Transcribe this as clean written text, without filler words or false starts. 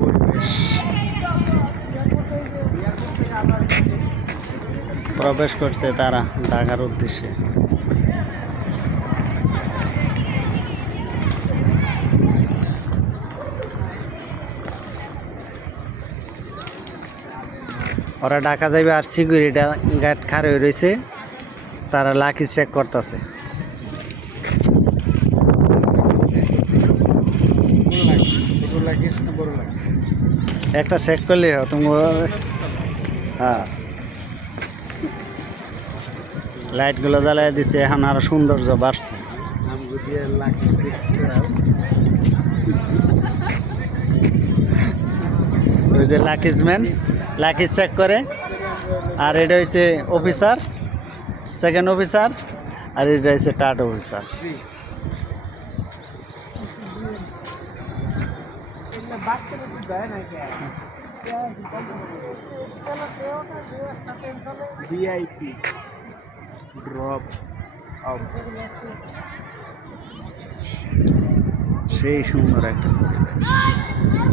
পরিবেশ প্রবেশ করছে তারা ঢাকার উদ্দেশ্যে। ওরা ঢাকা যাবে আর সিকিউরিটি গার্ড খাড়া হয়ে রয়েছে, তারা লাকি চেক করতেছে। একটা চেক করলে তুমি। হ্যাঁ, লাইটগুলো জ্বালাই দিছে, এখন আরো সৌন্দর্য বাড়ছে। ওই যে লাকিজম্যান লাকি চেক করে, আর এটা হচ্ছে অফিসার, সেকেন্ড অফিসার, আর এটা হচ্ছে third officer. VIP drop of. সেই সুন্দর একটা পরিবেশ।